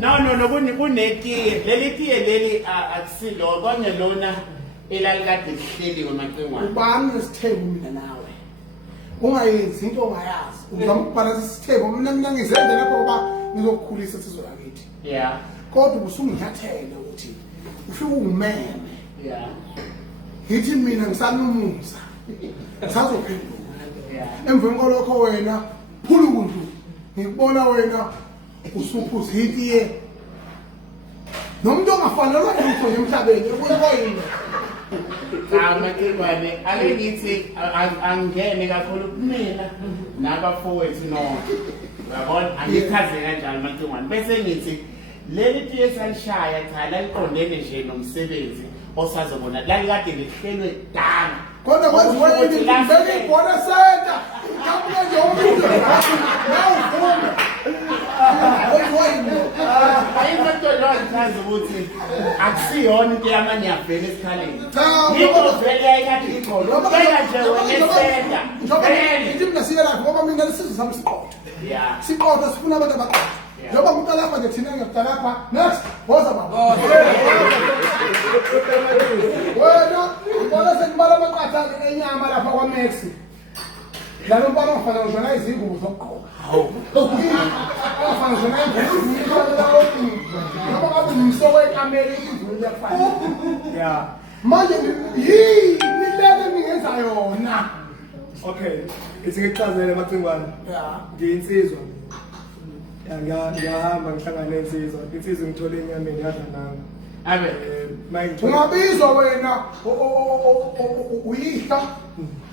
No, kunetiye leli tiye leli akusilo konye lona elalikade lihleli kwamaqengwana. Ubani nesithebo mina nawe. Ungayenzi into ongayazi. Uzama ukubhalansa isithebo mina ngizenze lapho ngoba ngizokukhulisa isizwe lakithi. Yeah. Kodwa usunginyathele ukuthi ufike ungumeme. Yeah. Ngithi mina ngisanumuza. Ngisazophendula. Yeah. Emveni kolokho wena phulukundu. Ngikubona wena usuphuza itiye. Nomuntu ongafanelwa lutho emhlabeni ubuyela yini? Amaqengwane ake ngithi angene kakhulu kumina nabafowethu nonke. Uyabona angichaze kanjalo amaqengwane bese ngithi leli tiye salishaya cha laliqondene nje nomsebenzi osazobona lalikade lihlelwe dana. Kodwa kwenziwa yini ngibeke ibhola senta. Ngapha nje umuntu. Nawu ayimantolonchaza ukuthi akusiyona into yamanyavele esikhaleni. Ngizovele ayikade ikhona. Ubeka nje wena esenta. Ngithi mina siye lapho ngoba mina lesizwe sami siqotho. Yeah. Siqotho sifuna abantu abaqotho. Njengoba umuntu lapha nje thina ngiyadala lapha. Next, woza baba. Wena, ubona sekubala amaqatha enyama lapha kwa Max. Lalo mbona ufana njona izingubo zokugqoka. Hawu. Ufana njona izingubo zokugqoka. Ngoba ngabe ngimsowe ekamele izulu yakufana. Yeah. Manje milele ningenza yona. Okay, ithi ngikuchazele amaqengwane. Yeah. Ngiyinsizwa. Ngiyahamba ngihlangana nensizwa. Insizwa ngithole enyameni yadla nami. Abe ungabizwa wena uyihla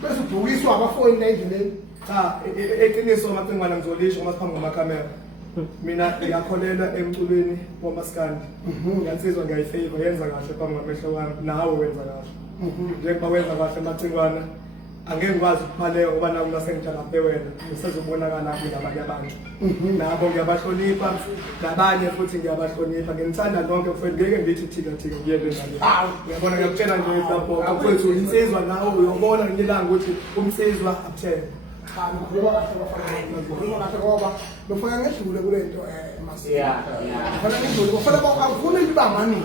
bese udukiswa abafowini la endleleni. Cha, eqiniso amaqengwana ngizolisho uma siphambi kwamakhamera. Mina ngiyakholelwa emculweni wamaskandi. Ngiyansizwa ngiyayifavor yenza kahle phambi kwamehlo wami nawe wenza kahle. Njengoba wenza kahle amaqengwana angeke ngikwazi ukuphaleka ngoba nami nasengijalape wena usezobonakala nami nabanye abantu. Nabo ngiyabahlonipha nabanye futhi ngiyabahlonipha ngithanda lonke mfowethu ngeke ngithi thika ngiyele ngale. Ngiyabona ngiyakutshela nje lapho mfowethu insizwa nawe uyobona ngilanga ukuthi umsizwa akuthele. Cha ngoba kahle ngoba befuna ngedlule kulento masi. Yeah. Befuna ngedlule befuna bakufuna into bamani.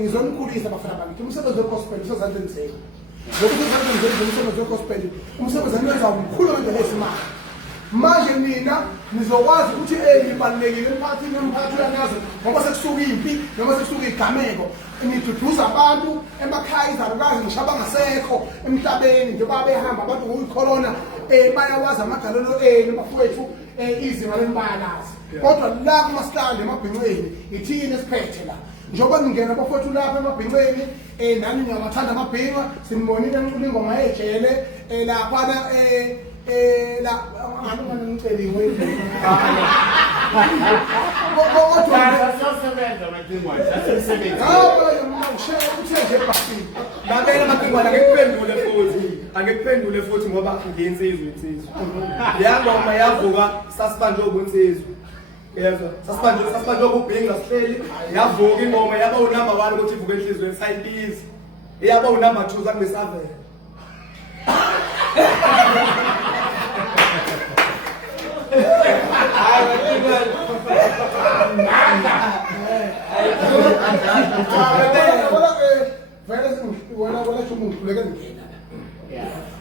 Ngizonikhulisa bafana bami. Umsebenzi wegospel usezandleni zenu. lokhu kuzenza umsebenzi wegospel umsebenzi aniwenza umkhulu ngendlela esimanga manje mina nizokwazi ukuthi nibalulekile emphakathini umphakathi uyanazi ngoba sekusuka impi noma sekusuka igameko niduduza abantu emakhaya izalukazi ngisho abangasekho emhlabeni njengoba behamba abantu ngokuyicorona bayawazi amagalelo enu bafowethu izinga lembalazi kodwa la kumasikandi emabhincweni ithini esiphethe la njengoba ningena bafowethu lapha emabhincweni nani niyawathanda amabhinqa simbonile ingoma ejele laphana la angathi ngiceliwe Sasebenza amathingwane, sasebenza. Uthenje ebhasini. Lalela amathingwane angekuphendule futhi ngoba ngiyensizwe. Yangoma yavuka sasibanjwe ubunsizwe. Yezwa, sasibanjwe ukubhinga sihleli, yavuka ingoma yaba unumber 1 ukuthi ivuke enhlizweni sayibiza. Yaba unumber 2 zakunesavela.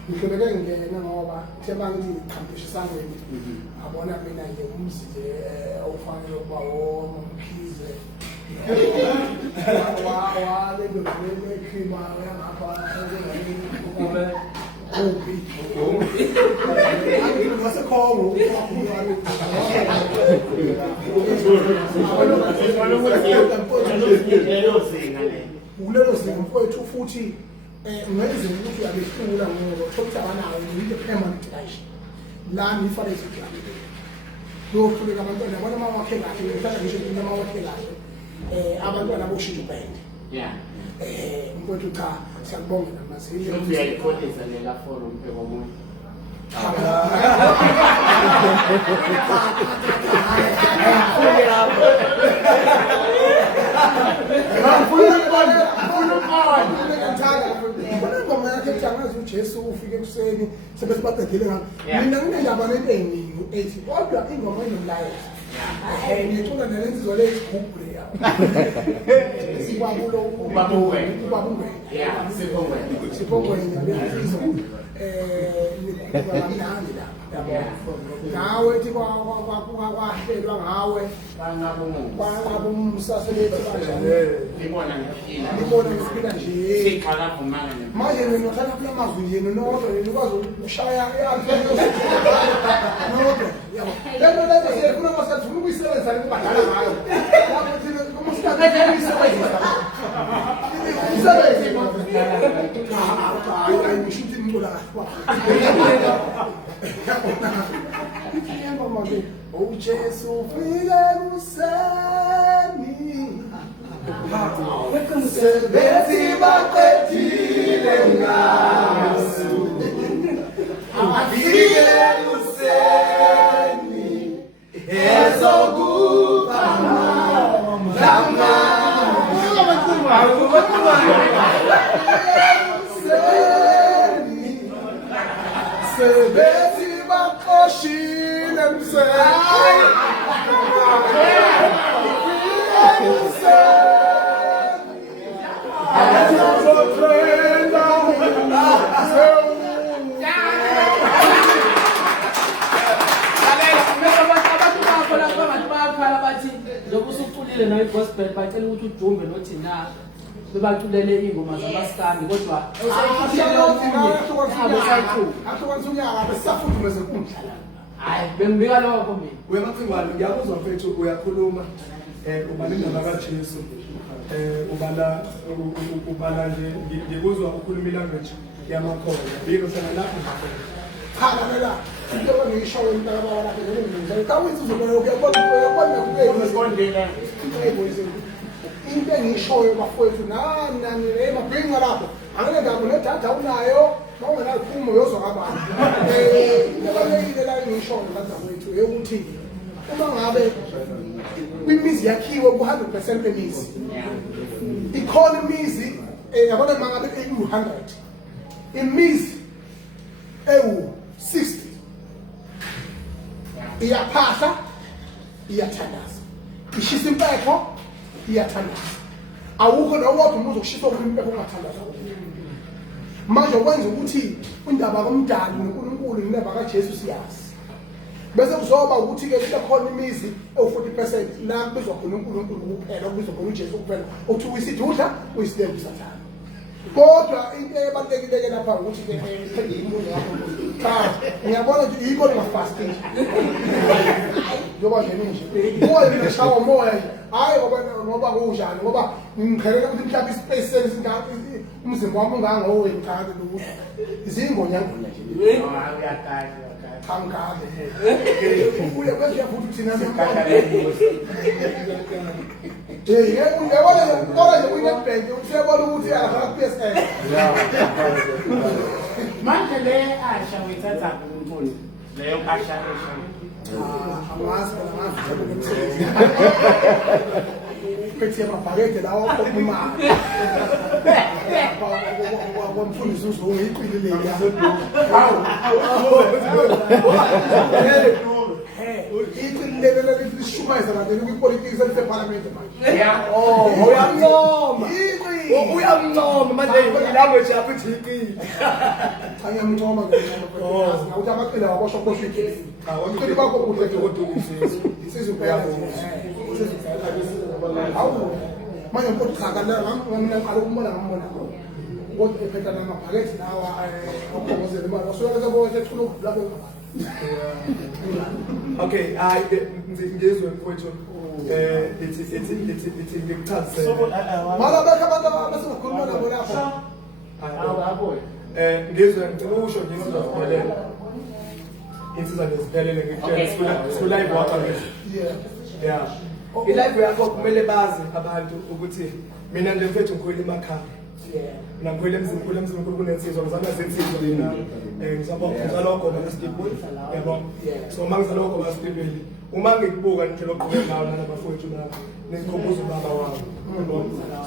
Ngihluleke ngena ngoba themba ngithi ngiqhampisha isangweni abona mina nje umzi nje ofanele ukuba womkhize wale ngene khima yangapha ngasekhongo ulelo zinga mfowethu futhi ngenzeni ukuthi uyabehlula ngoba thokuthi abanayo into permanent life la nifale isikhathi lokuhluleka abantwana yabona mawakhe kahle ngithanda ngisho into mawakhe kahle abantwana boshintsha band mfowethu cha siyabonga namazili Uthi uyayikholisa lela for umpheko omunye. Jesu ufike ekuseni sebesibaqedile ngapha mina nginendaba nento eningi ethi kodwa ingoma inomlayezo ngicula nalensizwa lezigubhu leya sibabule ubabungwenya sibongwenya lensizwa nikhulumani lapha ngawe ethi kwahlelwa ngawe kwanqaba umsasebenzi kanjani Libona ngiphila. libona ngiphila nje Sixala vumana nje. manje nginothatha kula mazwi yenu nodwa nikwazi ukushaya nodwa yabo lento lento siyafuna kwasathi ufuna ukuyisebenzisa nikubadala ngayo lapho thina kumusithatha ukuyisebenzisa ngisho ukuthi ngicula kahle uJesu ufike kuseni sebenzi baqedile ngaso afike kuseni ezokupha mama sebenzi baqoshile mseni zokusuculile noyigospel bacela ukuthi ujumbe nothi na bebaculele ingoma zamaskandi kodwa hayi bengibika lokho mina Wemacingwane ngiyakuzwa mfethu uyakhuluma ubala indaba kaJesu ubala nje ngikuzwa ukhuluma ilanguage yamakhono biko sana lapho Khalela into engiyishoyo umntaka baba lapha ngizokubuza kawenza uzobona uyabona Usikondela. into engiyishoyo bafowethu nani emabhinqa lapho angeke ngabo nedata unayo noma naliphumo yozwa kabantu lebalekile la engiyishoyo bazawethu ukuthi uma ngabe imizi yakhiwe ku100% emizi ikhona imizi yabona mangabe eku100 imizi ewu60 iyaphahla iyathandaza ishisa impepho iyathandaza awukho nowodwa umuntu ukushisa impepho ungathandaza manje okwenza ukuthi indaba kaMdali noNkulunkulu indaba kaJesu siyazi bese kuzoba ukuthi-ke kusekhona imizi ewu-40% la kubizwa khona uNkulunkulu kuphela kubizwa khona uJesu kuphela okuthiwa isidudla uyisilembu sathana kodwa into ebalulekile-ke lapha ukuthi-ke phendule imibuzo yakho cha ngiyabona ukuthi yikho lingafasti njengoba nje ninje umoya ngishawa umoya nje hhayi ngoba kunjani ngoba ngikhelela ukuthi mhlawumbe i-space sense umzimba wami ungangowenu kanti lokuthi zingonyangonya nje Tangale. Uya kwezi yafuthi thina uyabona nje kwi-Nedbank usuyabona ukuthi akadlala ku-PSL. Manje le asha uyithatha kuNkulunkulu leyo asha esha. Angazi phethe amabhakede lawo okumali. Kwamfundisi uZungu iqilile ya. Iqilile lishumayeza kanti kwipolitics eliseparliament manje. Uyamncoma manje ilanguage yakho ithi iqile. Ngiyamncoma ngawuthi amaqila wabosho bosho iqile. Uqili bakho kuhle kodwa isizuphela hawu manje kodwa cha mina ngiqala ukubona ngambona kodwa ephetha namabhakede lawa okhongozela imali usuke sebona sethula lapho. Okay, ngizwe mfowethu ithi ngikuchazisele Mala bakhe abantu abasengakhuluma nabo lapho. Ngizwe ngicela ukusho nje insizwa ziphelele. Insizwa ziphelele ngikutshela live wakho nje. Yeah. Ilive yakho kumele bazi abantu ukuthi mina nje mfethu ngikhwela emakhaya. Mina ngikhwela emzini kunensizwa ngizama zensizwa mina ngizalokho ngesitipu yabo. So mangizalokho ngesitipeli uma ngikubuka nje loqhubeka nawo nabafowethu nabo ngikhumbuza ubaba wami.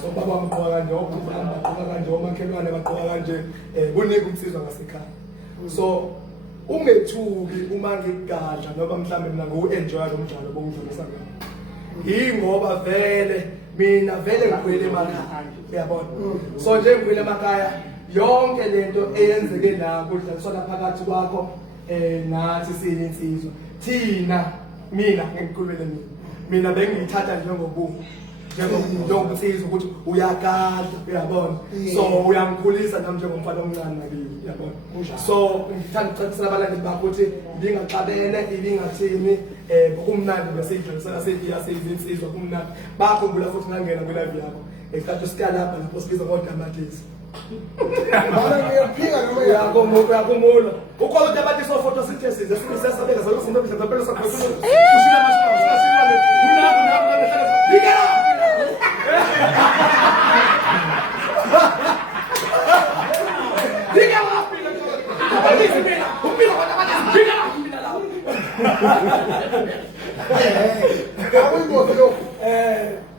So baba wamqoka kanje obaba kanje omakhelwane baqoka kanje kunika umsizwa ngasekhaya. So ungethuki uma ngikugadla noma mhlambe mina ngiu-enjoy lo mdlalo bongidlulisa ngalo. Yingoba vele mina vele ngikhwele emakhaya uyabona so nje ngikhwele emakhaya yonke lento eyenzeke la kudlaliswa phakathi kwakho nathi siyininsizwa thina mina ngikhulumele mina bengiyithatha njengobungu njengobunsizwa ukuthi uyagadla uyabona so uyangikhulisa nami njengomfana omncane nakini uyabona so ngithanda ukucacisela abalandeli bakho ukuthi ibingaxabene ibingathini kumnandi besiyidlulisela seyizinsizwa kumnandi bakhumbula futhi ngangena kwi-live yakho esikhathi sikalapha lapho sibiza ngodamatisi Bana ngiyaphika noma uyakhumula ukhona ukuthi abathi sofoto sithe size sisesabeka sakusinto bizaphela sakho ushila mashaka ushila nami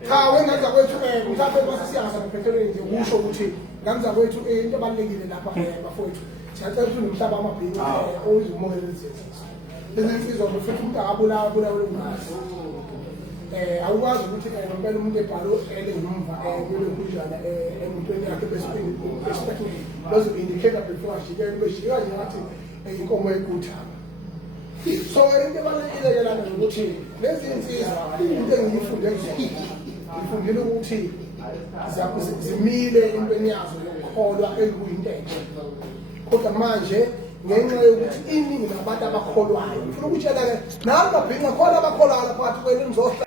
cha wengenza kwethu mhlawumbe masisiyanga saphethelwe nje kusho ukuthi ngenza kwethu into ebalekile lapha bafowethu siyacela ukuthi nomhlaba amabhinqa oyizumoyelezi lezinsizwa futhi umuntu akabulawa ungazi awukwazi ukuthi ngempela umuntu ebhalo elengemva kule kunjana emntweni yakhe bese those indicator before ashike beshika nje ngathi inkomo eguthama so into ebalekile lana ukuthi lezi insizwa into engiyifunde ngifundile ukuthi zimile entweni yazo yokukholwa ekuyintethe kodwa manje ngenxa yokuthi iningi labantu abakholwayo ngifuna ukutshela-ke nabo babhinqa khona abakholwayo phakathi kwenu nizohlala